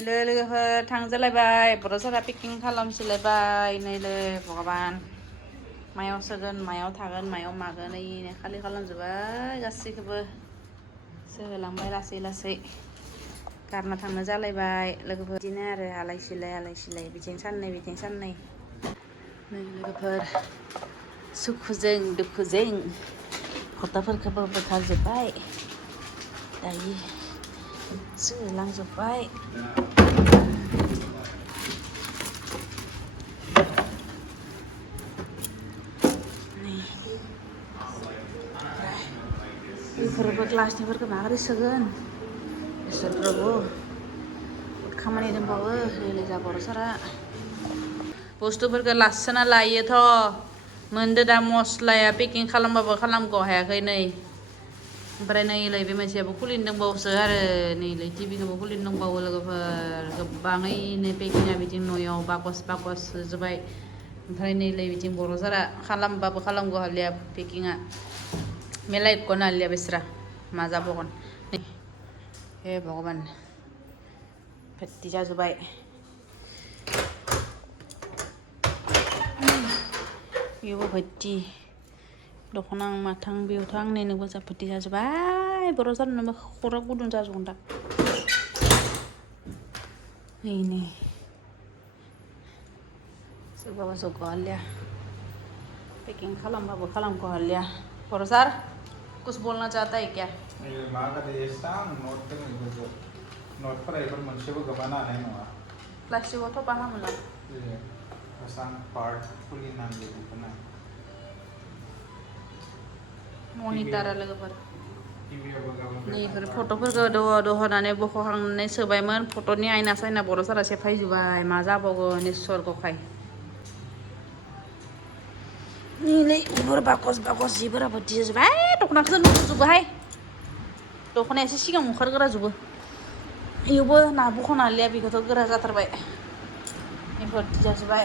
नैलै लोगोफोर थांजालायबाय बर'सारा पेकिं खालामसिलायबाय नैलै भगबान मायाव सोगोन मायाव थागोन मायाव मागोन ओइनो खालि खालामजोब्बाय गासैखौबो सोहोलांबाय लासै लासै गारना थांनो जालायबाय लोगोफोर बिदिनो आरो आलाय सिलाय बिथिं साननै बिथिं साननै नै लोगोफोर सुखुजों दुखुजों खथाफोरखौबो बोखारजोब्बाय दायो सोलांजोब्बाय बेफोरबो ग्लासनिफोरखौ माबोरै सोगोन बिसोरफ्रावबो खामानि दंबावो नैलै जा बर'सारा बुस्थुफोरखौ लासोना लायोथ' मोनदो दा मस्लाया पेकिं खालामबाबो खालामग हायाखै नै ओमफ्राय नैलै बे मोनसेयाबो खुलिनो दंबावोसो आरो नैलै टिभिखौबो खुलिनो दंबावो लोगोफोर गोबाङैनो पेकिंआ बिथिं न'याव बाकस होजोब्बाय ओमफ्राय नैलै बिथिं बर'सारा खालामबाबो खालामग हालिया पेकिंआ मेलायगोन हालिया बेस्रा मा जाबावगोन हे भगबान फेत्ति जाजोब्बाय बेयावबो फेत्ति दख'ना माथां बेयावथ' आंनिनो गोजा फेत्ति जाजोब्बाय बर'सारनोबो खर'आ गुदुं जाजोबगोन दा नै सोरबाबा जग' हालिया पेकिंग खालामबाबो खालामग हालिया बर'सार कुछ बोलना चाहता है क्या प्लास्टिकआवथ' बाहामोना मनिटारा लोगोफोर नैफोर फट'फोरखौ दहनानै बख'खांनानै सोबायमोन फट'नि आयना सायना बर'सारा सेफायजोब्बाय मा जाबावगोन इसोर गखाय नैलै बेफोर बाकस जिफोराबो दिजोब्बाय दख'नाखौसो नुजोबोहाय दख'नायासो सिगां ओंखारग्रोजोबो बेयावबो ना बख'नो हालिया बेखौथ' गोरा जाथारबाय बेफोर जाजोब्बाय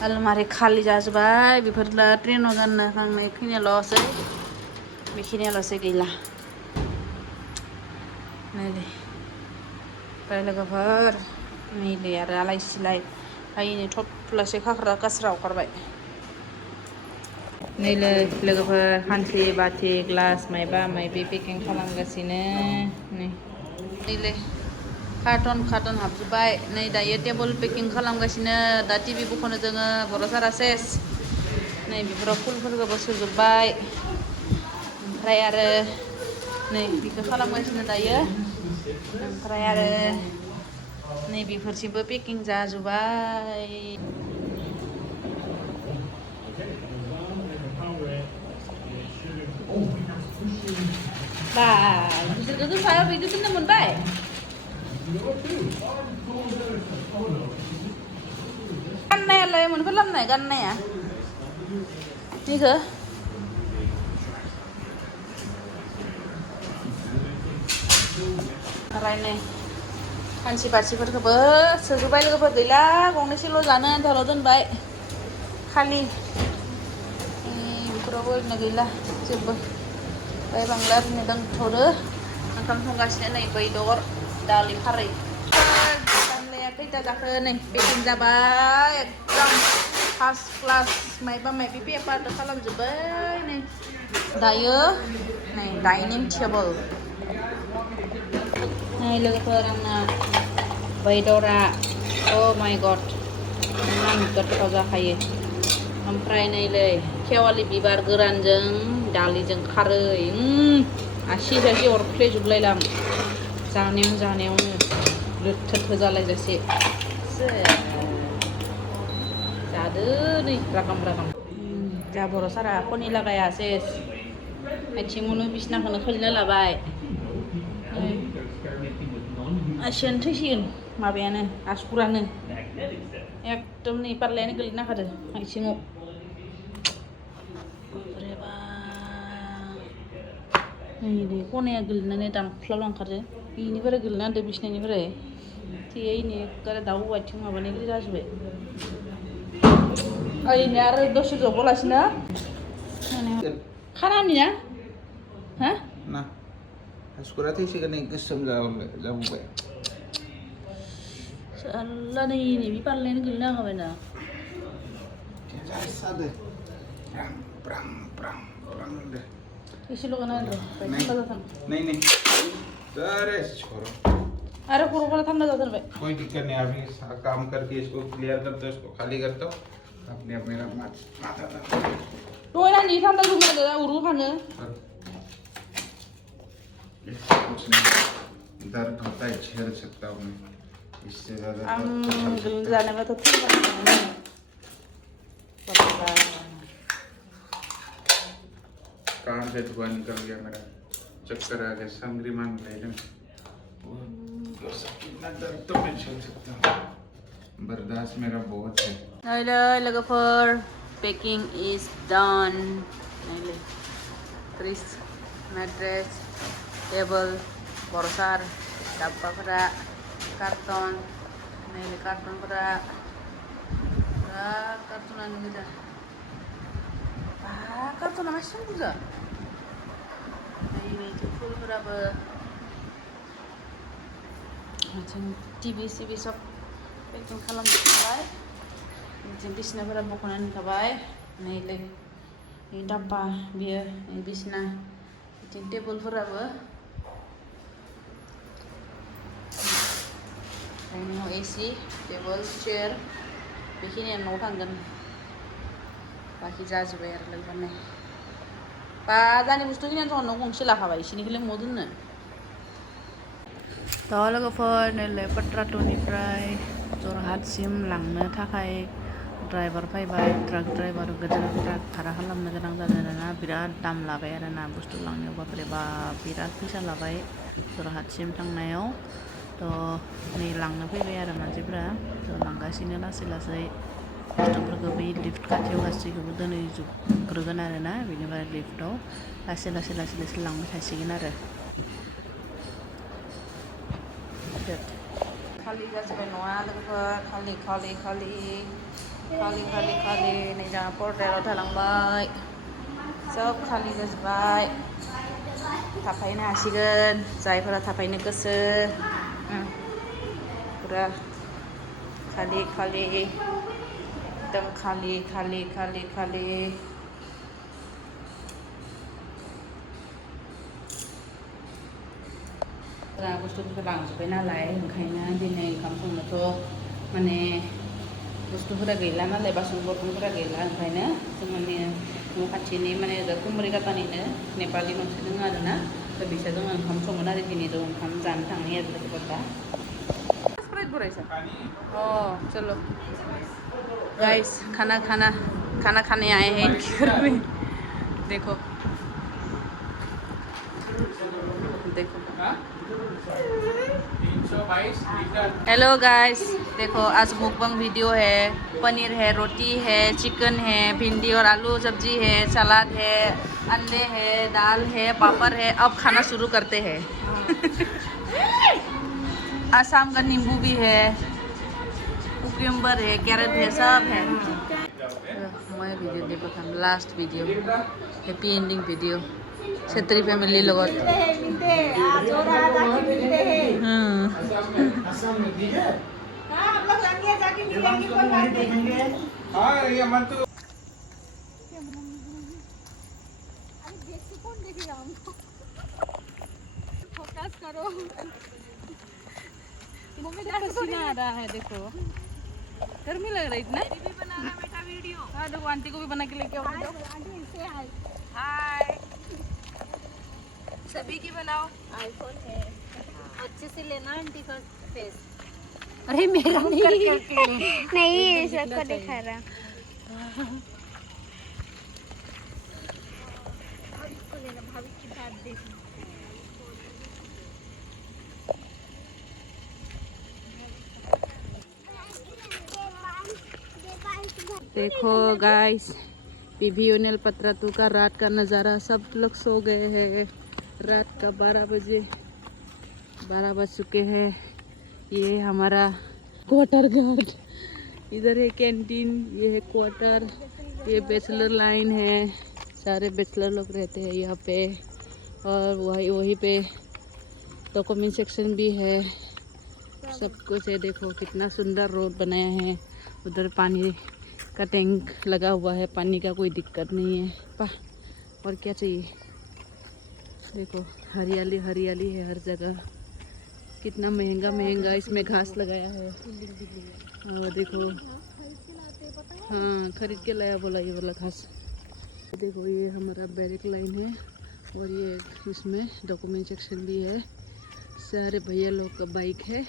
आलमारि खालि जाजोब्बाय बेफोर दा ट्रेनाव गाननो थांनाय खिनियाल'सै बेखिनियाल'सै गैला नैलै ओमफ्राय लोगोफोर नैलै आरो आलाय सिलाय आइनो थफ्लासे खाख्रा गास्रा ओंखारबाय नैलै लोगोफोर खानसि बाथि ग्लास मायबा मायबि पेकिं खालामगासिनो नैलै कार्टन हाबजोब्बाय नै दायो टेबोल पेकिं खालामगासिनो दा टिभि बख'नो जोङो बर'सारा सेस नै बेफोराव फुलफोरखौबो सोजोब्बाय ओमफ्राय आरो नै बेखौ खालामगासिनो दायो ओमफ्राय आरो नै बेफोरसिमबो पेकिं जाजोब्बाय बाय बिसोरखौथ' सायाव बिदि दोननो मोनबाय गाननायालाय मोनफोरलामनाय गाननाया बेखौ ओमफ्राय नै खानसि बाथिफोरखौबो सोजोब्बाय लोगोफोर गैला गंनैसोल' जानो आन्थाल' दोनबाय खालि बेफोरावबो ओरैनो गैला जेबो ओमफ्राय बांला ओरैनो दोनथ'दो ओंखाम संगासिनो नै बेदर दालि खारै सानलाया खैथा जाखो नै पेकिं जाबाय एकदम फार्स्ट क्लास मायबा मायबि पेपारजों खालामजोब्बाय नै दायो नै डाइनिं टेबोल नै लोगोफोर आंना बेदरा अ माय गड इमान गोथाव जाखायो ओमफ्राय नैलै खेवालि बिबार गोरानजों दालिजों खारै आसि अरफ्लेजोबलायलां जानायावनो लोथोथो जालायजासे जादो नै रागाम जा बर'सारा खनि लागाया सेस आथिङावनो बिसनाखौनो खोलिना लाबाय आसियानो थैसिगोन माबायानो आसुगुरानो एकदम नै पारलायानो गोलैना खादो आथिङाव नै खनाया गोलैनानै दानख्लाबलांखादो बेनिफ्राय गोलैना होदो बिसिनानिफ्राय थैया इनि गारा दाउ आथिं माबानाय गोजा जाजोब्बाय ओरैनो आरो दसे जबावलासिनो खानानि ना हा आसुगुरा थैसिगोन नै गोसोम जाबोबाय Allah nih ini paling gila ngapain dah? Jasa deh. Perang deh. Isi lo kenal deh. नहीं सारे छोड़ो। अरे पूरा ठंडा जाता है भाई। कोई दिक्कत नहीं, अभी काम करके इसको क्लियर करते हो, इसको खाली करते हो, अपने अपने माथा तो ये नहीं ठंडा रूम में दे उरू खाने। कुछ नहीं, दर्द होता है झेल सकता हूँ मैं, इससे ज़्यादा गलत जाने में तो ठीक है। कान से धुआं निकल गया मेरा, चक्कर आ गया, संगरी मान ले कितना दर्द तो मैं झेल सकता हूँ, बर्दाश्त मेरा बहुत है। Hello, logoper. Packing is done. Tris, mattress, table, borsar, dabba pera, karton, karton pera, kartonan gitu. Karton macam apa? Ini full berapa? Macam TV sob packing kalam kabai. Macam bisna berapa bukunan kabai. Nih lagi. Ini dabba biar ini bisna. Macam table berapa? Ini AC, table, chair. Begini yang mau tanggan. Baki jazz bayar lagi mana? Pada ni bustu ini tuh nongong sila kabai. Sini kalian modun na. Tahu logoper nih patra Tony Fry. Jorhatsim langna थाखाय driver फैबाय truck driver गोदान truck भारा खालामनो गोनां जादों आरोना बिराद दाम लाबाय आरोना बुस्थु लांनायाव बापरे बाप बिराद फैसा लाबाय जरहाटसिम थांनायाव नै लांनो फैबाय आरो मानसिफ्रा लांगासिनो लासै लासै बुस्थुफोरखौ बे लिफ्ट खाथियाव गासैखौबो दोनहैजोबग्रोगोन आरोना बेनिफ्राय लिफ्टआव लासै लांबाय थासिगोन आरो खालि जाजोब्बाय न'आ लोगोफोर खालि नै जोंहा पर्दायाव थालांबाय सब खालि जाजोब्बाय थाफायनो हासिगोन जायफोरा थाफायनो गोसो पुरा खालि एकदम खालि बुस्थुफोरखौ लांजोब्बाय नालाय ओंखायनो दिनै ओंखाम संनोथ' माने बुस्थुफोरा गैला नालाय बासन बर्तनफोरा गैला ओंखायनो जोंनि न' खाथिनि माने कुमरि गातानिनो नेपालि मोनसे दङ आरोना बिसोरजों ओंखाम संगोन आरो दिनै ओंखाम जानो थांनि आरो लोगोफोर दा स्प्राइट भरायसा चलो गाइस खाना खाने आए हैं घर में देखो हेलो गाइस देखो आज मुकबंग वीडियो है पनीर है रोटी है चिकन है भिंडी और आलू सब्जी है सलाद है अंडे है दाल है पापड़ है अब खाना शुरू करते हैं आसाम का नींबू भी है कुकुम्बर है कैरेट है सब है मैं वीडियो देखो last video happy ending video Chhetri family लोगों फोकस करो पसीना आ रहा है देखो गर्मी लग रही इतना भी बनाना बेटा वीडियो हाँ देखो आंटी को भी बना के लेके आओ हाय सभी की बनाओ आईफोन है अच्छे से लेना आंटी का फेस अरे मेरा नहीं सबको दिखा रहा देखो गाइस पीवीओनएल पत्रातू का रात का नज़ारा सब लोग सो गए हैं रात का 12 बज चुके हैं ये हमारा क्वार्टर गार्ड इधर है कैंटीन ये है क्वार्टर ये बैचलर लाइन है सारे बैचलर लोग रहते हैं यहाँ पे और वहीं पे डॉक्यूमेंट सेक्शन भी है सब कुछ है। देखो कितना सुंदर रोड बनाया है। उधर पानी का टैंक लगा हुआ है, पानी का कोई दिक्कत नहीं है। और क्या चाहिए। देखो हरियाली हरियाली है हर जगह। कितना महंगा महंगा इसमें घास लगाया है। और देखो हाँ खरीद के लाया बोला ये वाला घास। देखो ये हमारा बैरिक लाइन है और ये इसमें डॉक्यूमेंट सेक्शन भी है। सारे भैया लोग का बाइक है।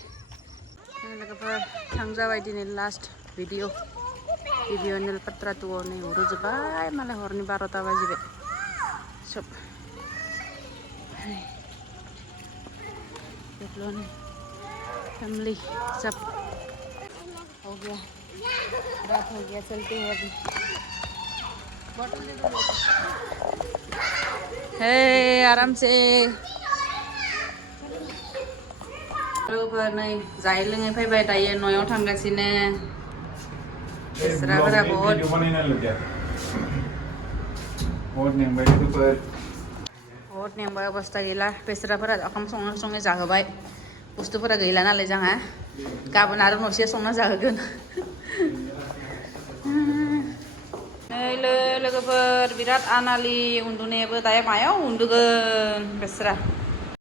थांजाबाय दिनै लास्ट भिडिअ गिबियावनो बाथ्रा तुआव नै उरुजोब्बाय मालाय हरनि 12टा बाजिबाय सब। देख लो ना फैमिली सब हो गया, रात हो गया, चलते हैं अभी। हे आराम से नै जायै लोङै फैबाय दायो न'आव थांगासिनो। बेस्राफोरा बहुत नेंबाय अबस्था गैला। बेस्राफोरा ओंखाम संनो जाहोबाय। बुस्थुफोरा गैला नालाय जोंहा गाबोन आरो न'से संना जाहोगोन। नै लोगोफोर बिराद आनालि उन्दुनायाबो दायो मायाव उन्दुगोन बेस्रा।